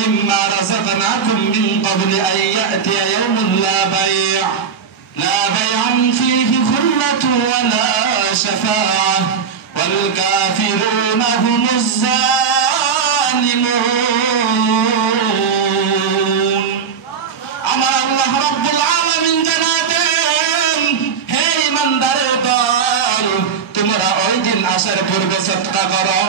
مما رزقناكم من قبل أن يأتي يوم لا بيع فيه خلة ولا شفاعة والكافرون هم الظالمون আমার আল্লাহ রাব্বুল আলামিন জানাতেন হে ঈমানদারের দল তোমরা ওই দিন আসার পূর্বে সদকা করো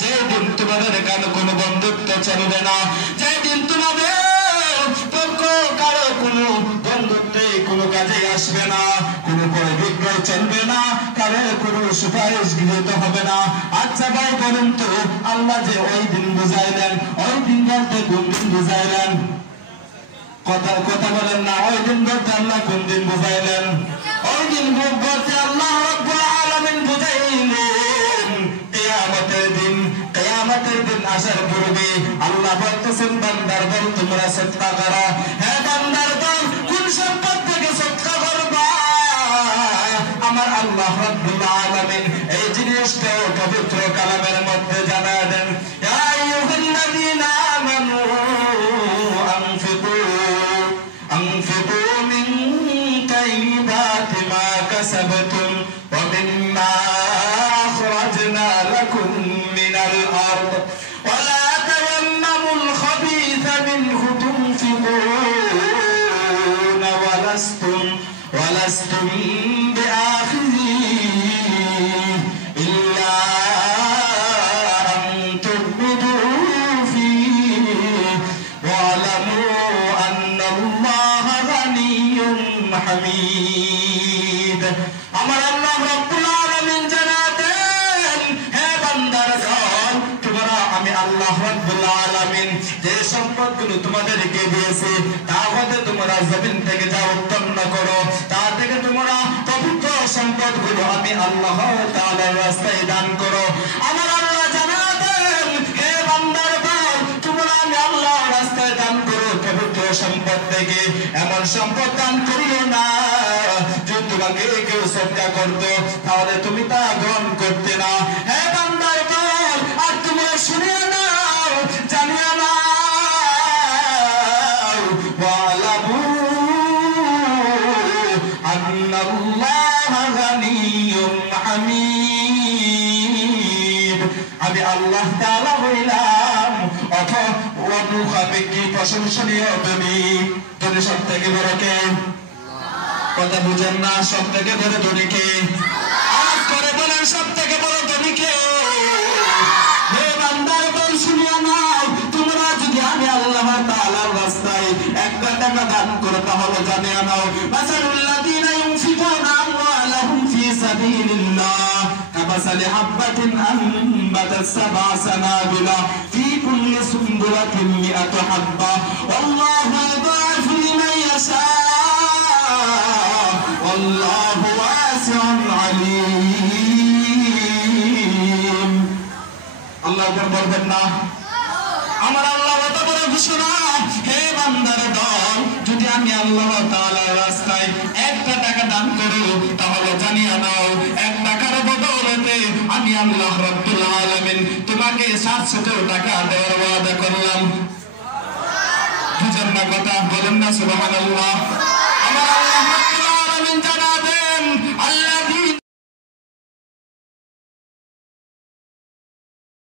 যেদিন তোমাদের কারো কোনো বন্ধুত্ব চলবে না যেদিন তোমাদের পক্ষ কারো কোনো বন্ধুত্বে কোনো কাজে আসবে না কোনো করে বিক্রয় চলবে না কারো কোনো সুপারিশ গৃহীত হবে না আচ্ছা ভাই বলুন তো আল্লাহ যে ওই দিন বুঝাইলেন ওই দিন বলতে কোন দিন বুঝাইলেন কথা বলেন না ওই দিন বলতে আল্লাহ কোন দিন বুঝাইলেন ওই দিন বলতে আল্লাহ রাব্বুল আলামিন বুঝাইলেন কিয়ামতের দিন আসার পূর্বে আল্লাহ বলতেছেন বান্দার দল তোমরা সদকা করো হে বান্দার দল কোন সম্পদ থেকে সদকা করবা আমার আল্লাহ রাব্বুল আলামিন এই জিনিসটা পবিত্র কালামের মধ্যে জানায় দেন ইয়া আইয়ুহাল্লাযীনা আমানু أنفقوا من طيبات ما كسبتم ومما أخرجنا لكم من الأرض ولا تيمموا الخبيث منه تنفقون ولستم بآخذيه إلا أن تغمضوا فيه واعلموا হামিদ আমার আল্লাহ রাব্বুল আলামিন জানাতেন হে বান্দার দল তোমরা আমি আল্লাহ রাব্বুল আলামিন যে সম্পদগুলো তোমাদেরকে দিয়েছি তা হতে তোমরা জমিন থেকে যা উৎপন্ন করো তা থেকে তোমরা পবিত্র সম্পদগুলো আমি আল্লাহ তাআলার রাস্তায় দান করো আমার আল্লাহ জানাতেন হে বান্দার দল তোমরা আমি আল্লাহর রাস্তায় দান করো পবিত্র সম্পদ থেকে এমন সম্পদ দান করিও না যদি তোমাকে কেউ সদকা করতো তাহলে তুমি তা গ্রহণ করতে না হে বান্দার দল আর তোমরা শুনিও না জানিও না ওয়ালামু আন্নাল্লাহা গানিয়্যুন হামিদ আমি আল্লাহ তাআলা হইলাম অমুখাপেক্ষী প্রশংসনীয় তুমি সব থেকে বড় কে কথা বুঝেন না সব থেকে বড় ধনী কে আওয়াজ করে বলেন সব থেকে বড় ধনী কে হে বান্দার দল শুনিয়া নাও তোমরা যদি আমি আল্লাহ তাআলার রাস্তায় একটা টাকা দান করো তাহলে জানিয়া নাও মাসালুল্লাযীনা ইউনফিকুনা আমওয়ালাহুম ফি সাবিলিল্লাহ কামাসালি হাববাতিন আনবাতাস সাবআ সানাবিলা ফি কুল্লি সুনবুলাতিন মিআতু হাব্বা ওয়াল্লাহু ইউদাইফু লিমান ইয়াশা والله واسع عليم আল্লাহ বলবেন না আমার আল্লাহ এত বড় ঘোষণা হে বান্দার দল যদি আমি আল্লাহ তাআলার রাস্তায় একটা টাকা দান করি তাহলে জানিয়ে নাও এক টাকার বদৌলতে আমি আল্লাহ রাব্বুল আলামিন তোমাকে 700 টাকা দেওয়ার ওয়াদা করলাম বুঝেন না কথা বলেন না সুবহানাল্লাহ আমার আল্লাহ রাব্বুল আলামিন জানাবেন আল্লাযী